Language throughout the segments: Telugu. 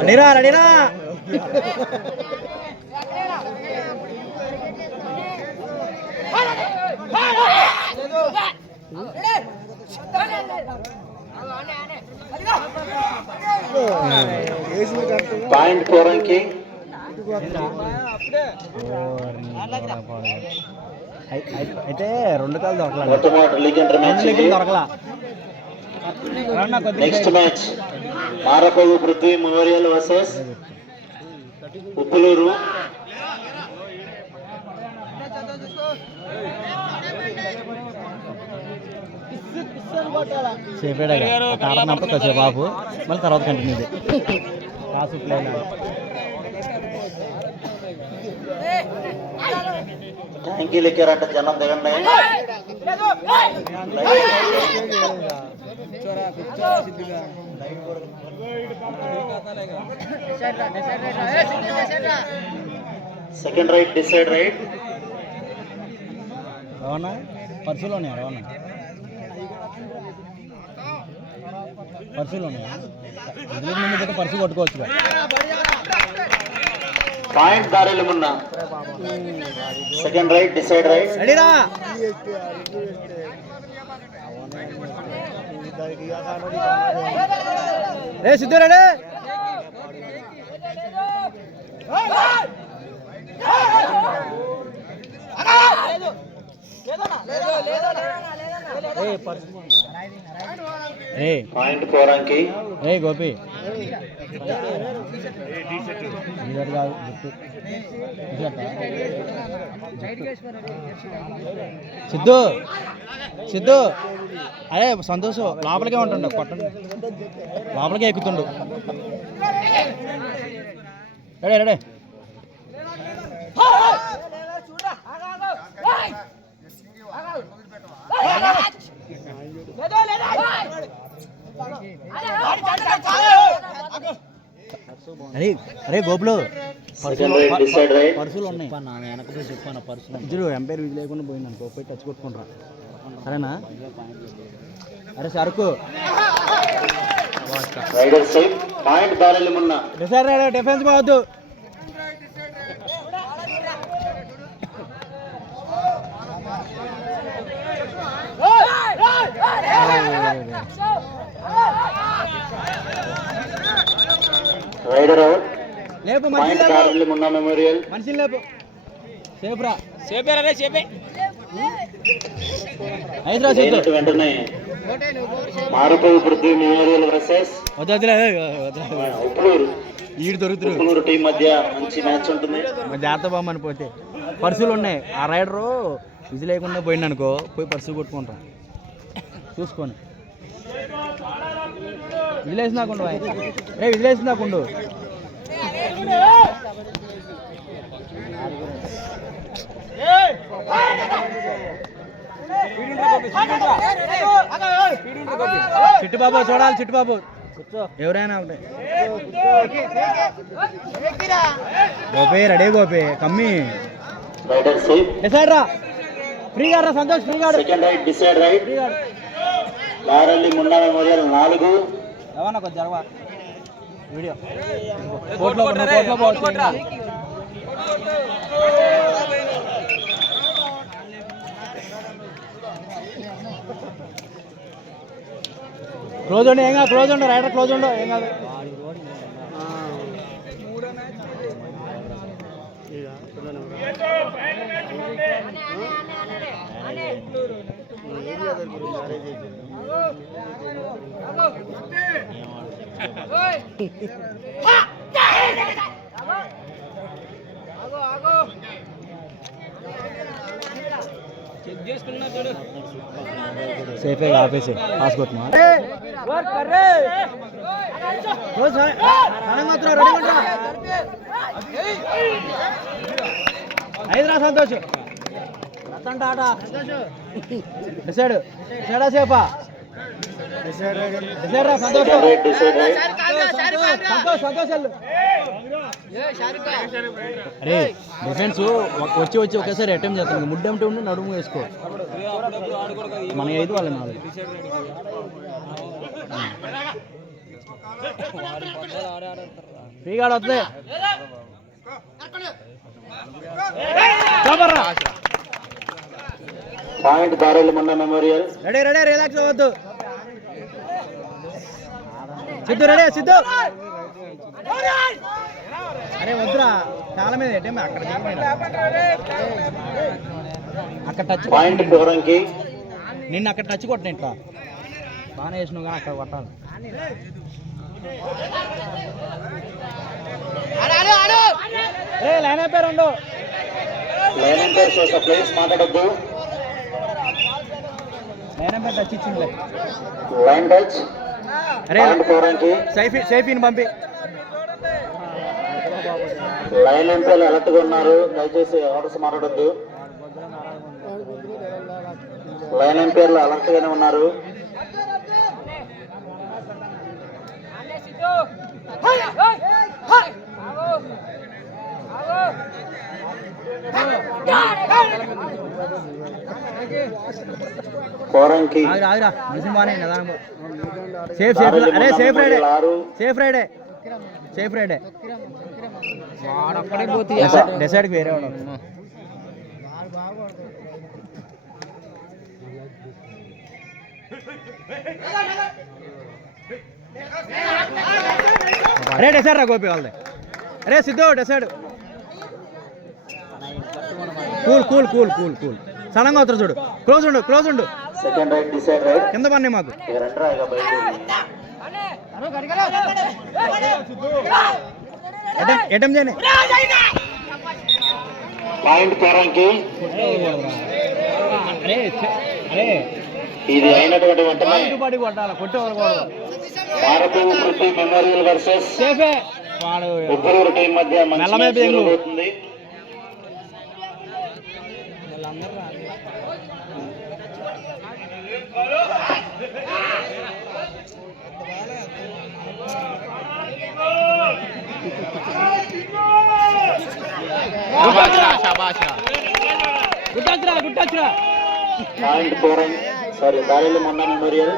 రెడీరా రెడీరా పాయింట్ 4 అంకి అయితే రెండు కాలు దొరకలా మొట్టమొదటి లీగ్ ఇంటర్ మ్యాచ్ దొరకలా. నెక్స్ట్ మ్యాచ్ మారకోగు పృథ్వీ మెమోరియల్ వర్సెస్ ఉప్పులూరు. సేపేటప్పుడు కాసేపు బాబు మళ్ళీ తర్వాత కంటిన్యూ కాసు ప్లే ట్యాంకీలు ఎక్కారంట జనం దిగండి. సెకండ్ రైట్ డిసైడ్ రైట్ రవాణా పర్సులు ఉన్నాయా? రవాణా పర్సులు ఉన్నాయా? ముందు పర్సు కొట్టుకోవచ్చు. పాయింట్ దారిలో ఉన్న సెకండ్ రైట్ డిసైడ్ రైట్ రెడీరా రే సిద్ధు రెడీ పాయింట్ 4 అంకి గోపి సిద్ధు సిద్ధు అరే సంతోష్ లోపలికే ఉంటుండు కొట్టండి లోపలికే ఎక్కుతుండు. రెడీ రెడీ అరే అరే గోపులు పర్సులు ఉన్నాయి వెనకపోయి చెప్పాను. పర్సులు ఇద్దరు ఎంపైర్ విధి లేకుండా పోయింది అనుకో పోయి టచ్ కొట్టుకుంటారా సరేనా? అరే సరుకు డిఫెన్స్ పోవద్దు. Rider out. లేపు మెమోరియల్ మనిషిని లేపు. సేపురా సేపేరా రే సేపే. వెంటనే మారకోగు పృథ్వీ మెమోరియల్ వర్సెస్ ఉప్పులూరు. ఈడు దొరుకుతారు. ఉప్పులూరు టీం మధ్య మంచి మ్యాచ్ ఉంటుంది. జాగ్రత్త బామ్మని పోతే పర్సులు ఉన్నాయి. ఆ రైడరు విధి లేకుండా పోయింది అనుకో పోయి పర్సులు కొట్టుకుంటాం చూసుకొని. విజిలేసి నాకుండు రే విజిలేసి నాకుండు. చిట్టుబాబు చూడాలి. చిట్టుబాబు ఎవరైనా ఒకటే. గోపే రెడీ గోపే కమ్మి డిసైడ్ రా ఫ్రీగా రా సంతోష్ ఫ్రీగా. సెకండ్ రైట్ డిసైడ్ రైట్ లారల్లి మున్నా మెమోరియల్ 4. ఏమన్నా కొంచెం జరవా వీడియో కోట్లో క్లోజ్ ఉండు ఏం కాదు. క్లోజ్ ఉండు రైడర్ క్లోజ్ ఉండు ఏం కాదు. సేఫే ఆపేసి పాస్ కొట్టుమా. ఐదురా సంతోష్ డిసైడ్ డిసైడా సేపా డిసైడ్ రా సంతోష్ సంతోష్ సంతోష్. అరే డిఫెన్స్ వచ్చి వచ్చి ఒకేసారి అటెంప్ట్ చేస్తాను. ముడ్డంటే ఉండి నడుము వేసుకో. మన 5 వాళ్ళ 4. ఫ్రీగా వస్తుంది. పాయింట్ దారేలు మొన్న మెమోరియల్. రెడీ రెడీ రిలాక్స్ అవ్వద్దు. సిద్ధు రెడీ సిద్ధు. అరే వద్దురా చాలా మీద అక్కడ టచ్ పాయింట్ దూరంకి. నిన్ను అక్కడ టచ్ కొట్టినట్లా బాగానే వేసినావు కానీ అక్కడ కొట్టాలి. లైన్ అయిపోయారు రెండు. లైన్ ఎంపైర్ చూసా ప్లేస్ మాట్లాడద్దు. లైన్ ఎంపైర్ టచ్ ఇచ్చింది. Line touch. అరే దూరంకి. సేఫీని పంపి. లైన్ ఎంపైర్లు అలర్ట్ గా ఉన్నారు, దయచేసి ఆర్డర్స్ మాట్లాడద్దు. లైన్ ఎంపైర్లు అలర్ట్ గానే ఉన్నారు. Koranki safe safe. అరే సేఫ్ రైడే సేఫ్ రైడే సేఫ్ రైడే. డిసైడ్కి వేరే వాడు. అరే డిసైడ్ రా గోపి వాళ్ళది. అరే Siddhu decide. Cool cool cool cool cool. సడన్గా అవుతారు చూడు. క్లోజ్ ఉండు క్లోజ్ ఉండు. Second right decide right. కింద పని మాకు ఎటం చేయని. పాయింట్ కోరంకి. అరే అరే ఇది అయినటువంటి వెంటనే పడి కొట్టాలి. కొట్టేవాళ్ళు కూడా భారతీయ పృథ్వీ మెమోరియల్ వర్సెస్ సేఫే వాడు ఉప్పలూరు టీం మధ్య మంచి మ్యాచ్ జరగబోతుంది. పాయింట్ కోరంగి సారీ దారేలు మొన్న మెమోరియల్.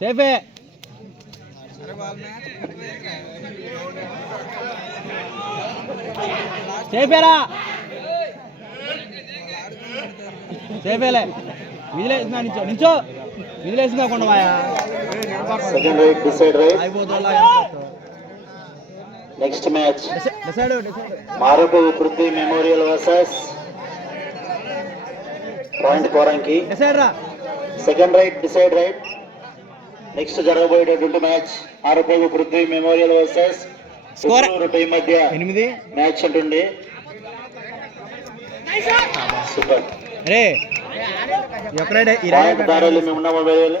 సేఫే. సేఫేరా సేఫేలే. విజిలేసినా నించో నించో. విజిలేసినా కొండమాయా. Second right decide right. అయిపోతుందా. నెక్స్ట్ మ్యాచ్ డిసైడ్ మారుపు Prithvi memorial versus point Korangi. Decide రా. Second right decide right. Next జరగబోయేటటువంటి మ్యాచ్ మారుపు Prithvi memorial versus Uppaluru team మధ్య 8 మ్యాచ్ ఉంటుంది. సూపర్. అరే పాయింట్ దారేలు మేము ఉన్న మొబైల్.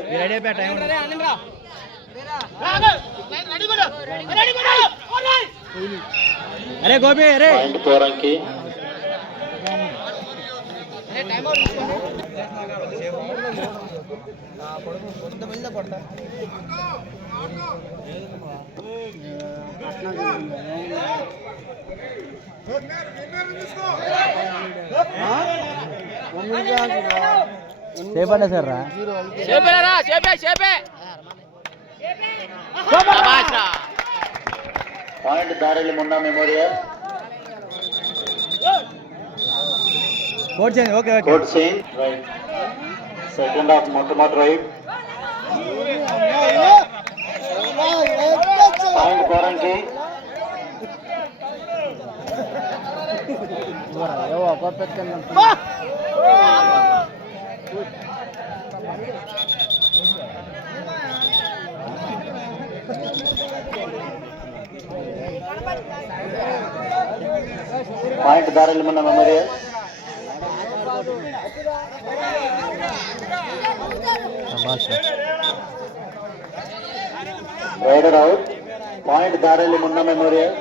అరే గోపి అరే పాయింట్ కోరంకి. సేఫ్ అంటే సార్ రా. పాయింట్ దారేలు మొన్న మెమోరియల్. కోట్ చేయండి. Okay okay. కోట్ చేయండి. రైట్. సెకండ్ హాఫ్ మొట్టమొదటి రైట్. పాయింట్ కోరంకి. పాయింట్ దారేలు మొన్న మెమోరియల్. Raider out. పాయింట్ దారేలు మొన్న మెమోరియల్.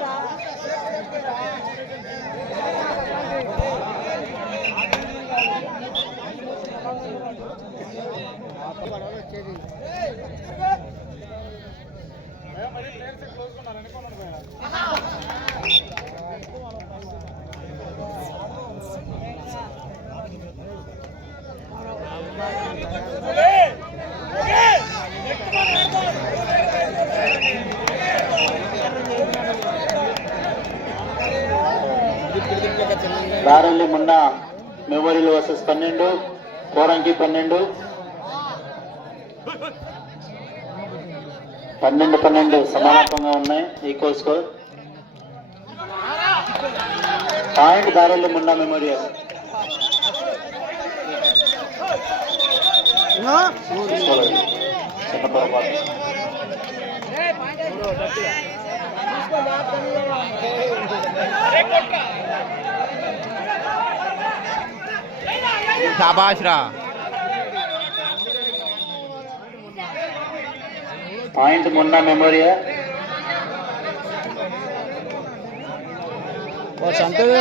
దారెల్లి మున్న మెమోరియల్ వర్సెస్ 12, పోరంకి 12. 12-12 సమానంగా ఉన్నాయి. Equal score. పాయింట్ దారెల్లి మున్న మెమోరియల్. शाबाश रा పాయింట్ మున్నా మెమోరియల్. ఆడుతుంది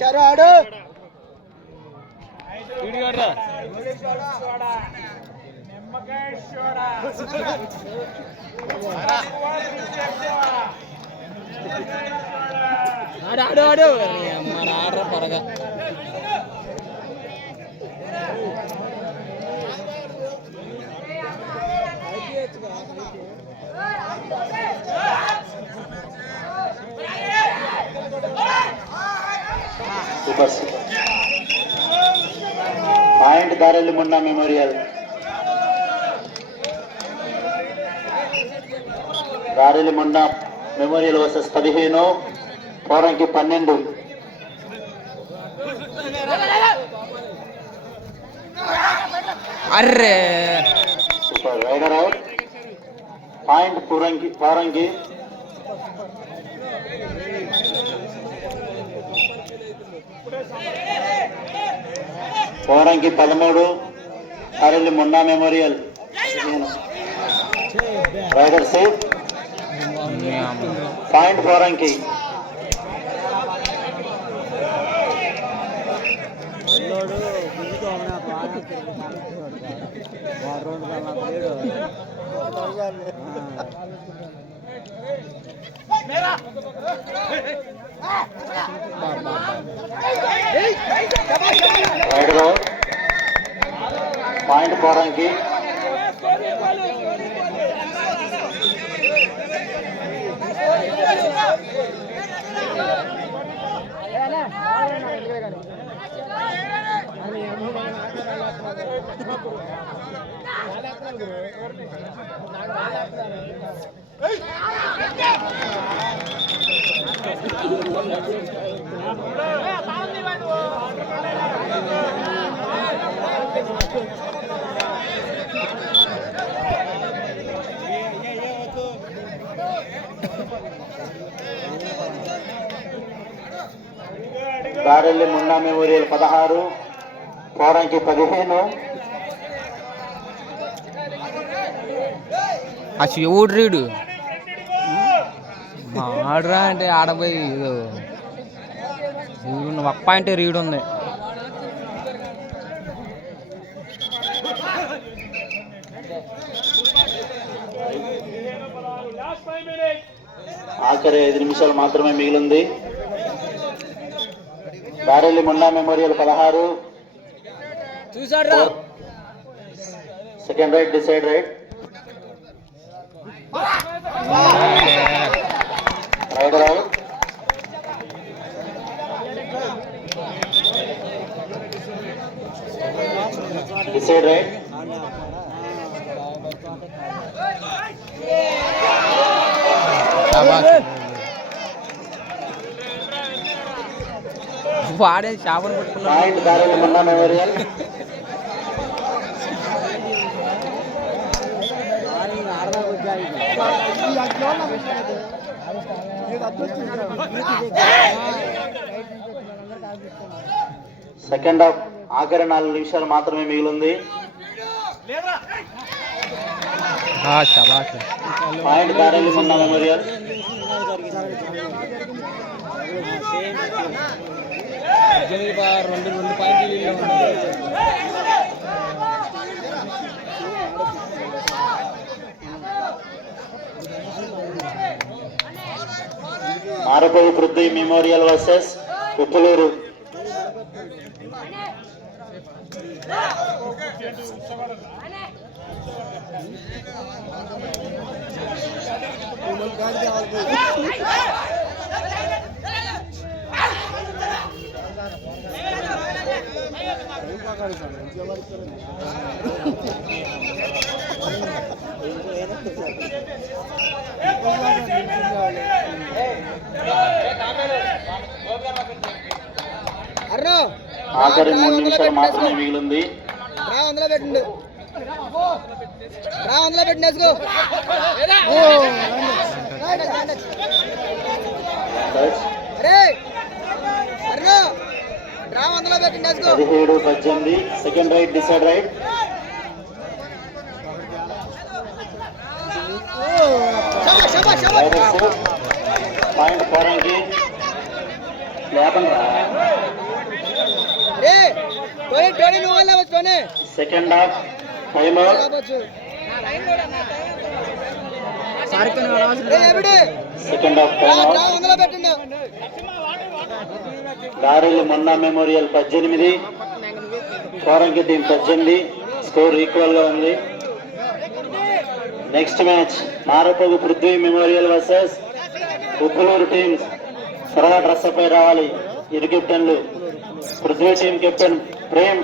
ఆడు ఆడు ఆడు మన ఆడరా పరగా సూపర్ సూపర్. పాయింట్ దారెల్లి మున్నా మెమోరియల్. దారెల్లి మున్నా మెమోరియల్ వర్సెస్ 15, పోరంకి 12. అర్రే super. Raider out. Point Poranki. Poranki Poranki 13, దారెల్లి Munna memorial. Raider safe. Point Poranki. Raider out. Point Poranki. దారెల్లి మున్నా మెమోరియల్ 16, పోరంకి 15. ఆ శివుడు రీడు ఆడరా అంటే ఆడపోయి ఒక పాయింట్ రీడ్ ఉంది. ఆఖరి 5 నిమిషాలు మాత్రమే మిగిలింది. దారెల్లి Munna memorial 16. Second right, decide right. Raider out. Decide right. వాడే చేపను పట్టుకున్నాడు. పాయింట్ దారెల్లి మున్నా మెమోరియల్. సెకండ్ హాఫ్ ఆఖరి 4 నిమిషాలు మాత్రమే మిగిలింది. పాయింట్ దారెల్లి మున్నా మెమోరియల్. రెండు పాయింట్లు ఆరపల్లి పృథ్వీ మెమోరియల్ వర్సెస్ ఉప్పులూరు. ఆఖరి 3 నిమిషాలు మాత్రమే మిగిలింది. పదిహేడు 18. Second right, decide right. Point పోరానికి లేకుండా second half time second half time. దారిల్లి మొన్న memorial 18, Koranki team 18. Score equal గా ఉంది. నెక్స్ట్ మ్యాచ్ మారపోగు Prithvi memorial versus Uppuluru teams. త్వరగా డ్రెస్ పై రావాలి ఇరు కెప్టెన్లు. Prithvi team captain Prem,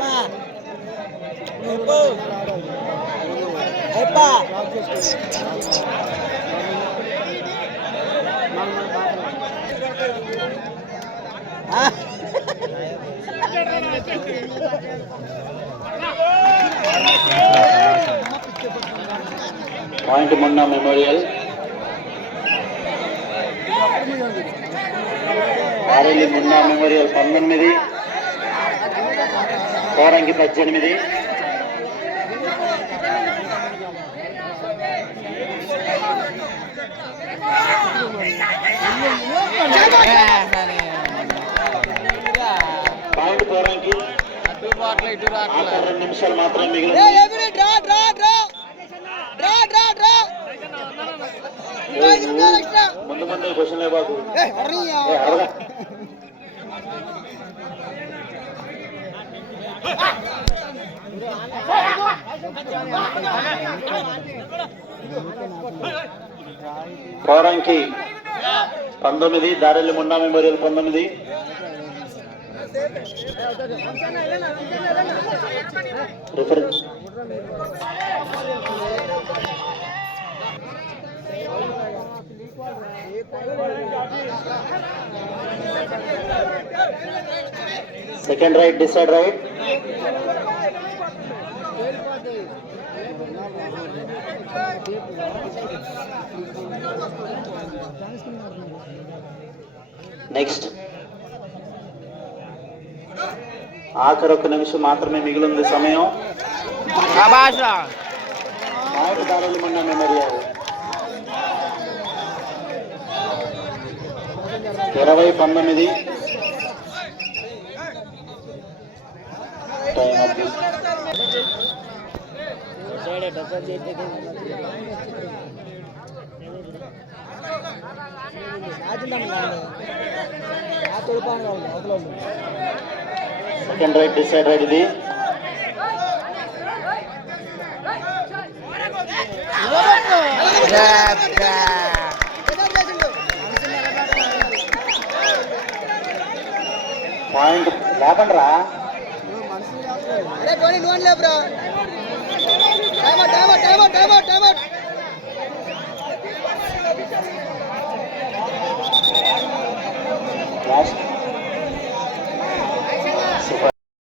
point మొన్న మెమోరియల్. ఆరెల్లి మున్నా మెమోరియల్ 19, కోరంగి 18. పాయింట్ కోరంగి. 2 నిమిషాలు మాత్రమే మిగిలింది. ముందు ముందు క్వశ్చన్ బాబు. కోరంకి 19, దారెల్లి Munna memorial 19. Second right, decide right. Next ఆఖరి 1 నిమిషం మాత్రమే మిగిలింది సమయం. దారులు మొన్న memorial 20-19. Second right, decide right. ఇది పాయింట్ లేపండ్రా. Time out